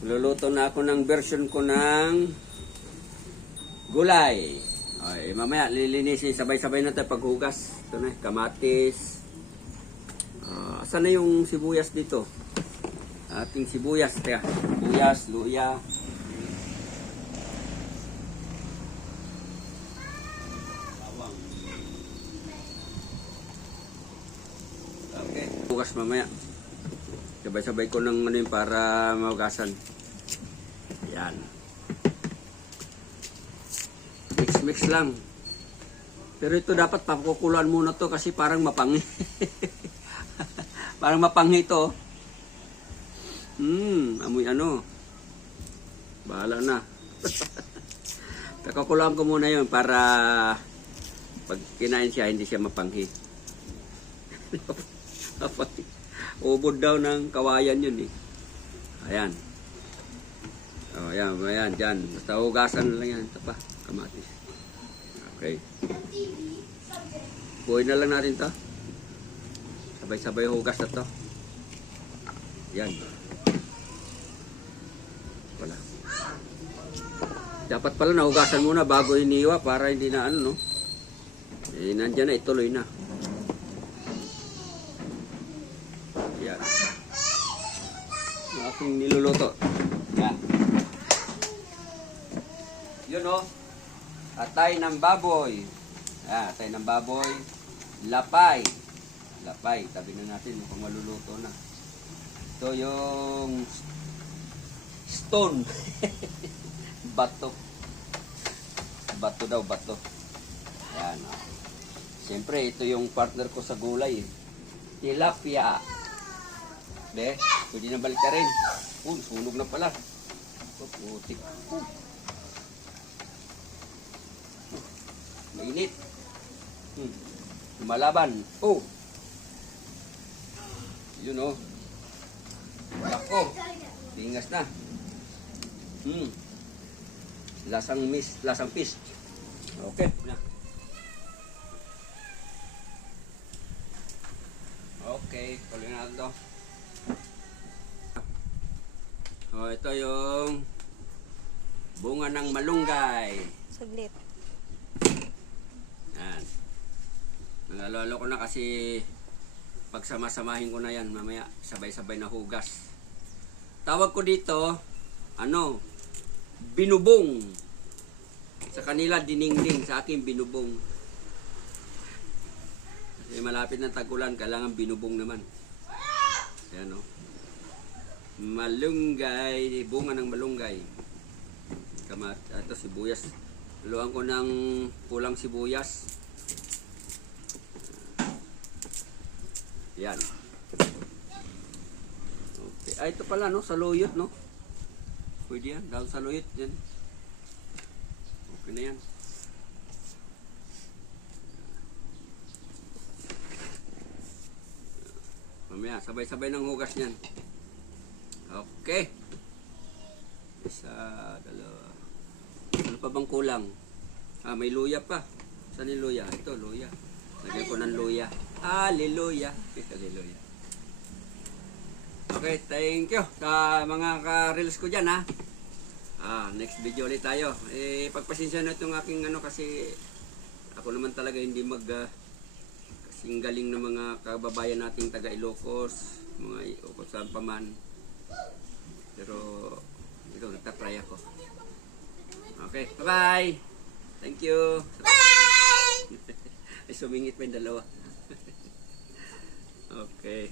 Luluto na ako ng version ko ng gulay. Ay, mamaya lilinisin sabay-sabay na tayo paghugas. Ito na, kamatis. Asan na yung sibuyas dito? Ating sibuyas, teka. Sibuyas, luya. Bawang. Okay, hugas mamaya. Sabay-sabay ko ng ano yun para mahugasan. Yan. Mix-mix lang. Pero ito dapat papakukuluan muna to kasi parang mapangi. Parang mapangi ito. Amoy ano. Bahala na. Kakukuluan ko muna yun para pag kinain siya hindi siya mapanghi. Ubod daw ng kawayan yun eh. Ayan. O, ayan, ayan, dyan. Basta hugasan lang yan. Ito pa, kamatis. Okay. Buhay na lang natin to. Sabay-sabay hugas na to. Yan. Wala. Dapat pala nahugasan muna bago iniwa para hindi na ano, no? Eh, nandyan na, ituloy na. Yan. Ang aking niluluto. Yan. Yun o. Atay ng baboy. Yan, atay ng baboy. Lapay. Lapay. Tabi na natin mukhang maluluto na. Ito yung stone. Bato. Bato daw, bato. Yan. Siyempre, ito yung partner ko sa gulay. Tilapia. Be, pwede na balik ka rin. Sunog na pala. Putik. Mainit. Lumalaban. Yun o. Lako. Tingas na. Lasang fish. Okay. Okay, tuloy natin to. Ito yung bunga ng malunggay. Saglit. Yan. Nalalolo ko na kasi pagsama-samahin ko na yan. Mamaya sabay-sabay na hugas. Tawag ko dito, binubong. Sa kanila diningding, sa akin binubong. Kasi malapit ng tag-ulan, kailangan binubong naman. Ayan o. Malunggay, bunga ng malunggay. Ito sibuyas. Luan ko ng pulang sibuyas. Yan. Okay. Ito pala no, saluyot no. Pwede yan, dahil saluyot yan. Okay na yan. Mamaya, sabay-sabay ng hugas niyan. Okay. Isa, dalawa. Ano pa bang kulang? May luya pa. Saan yung luya? Ito, luya. Lagyan ko ng luya. Hallelujah. Hallelujah. Okay, thank you sa mga ka-reels ko dyan ha. Next video ulit tayo. Pagpasensya na itong aking kasi ako naman talaga hindi kasing galing ng mga kababayan nating taga Ilocos, mga Ilocos saan pa man. Pero ito, nagtatry ako. Okay, bye-bye! Thank you! Bye! Ay, sumingit pa yung dalawa. Okay.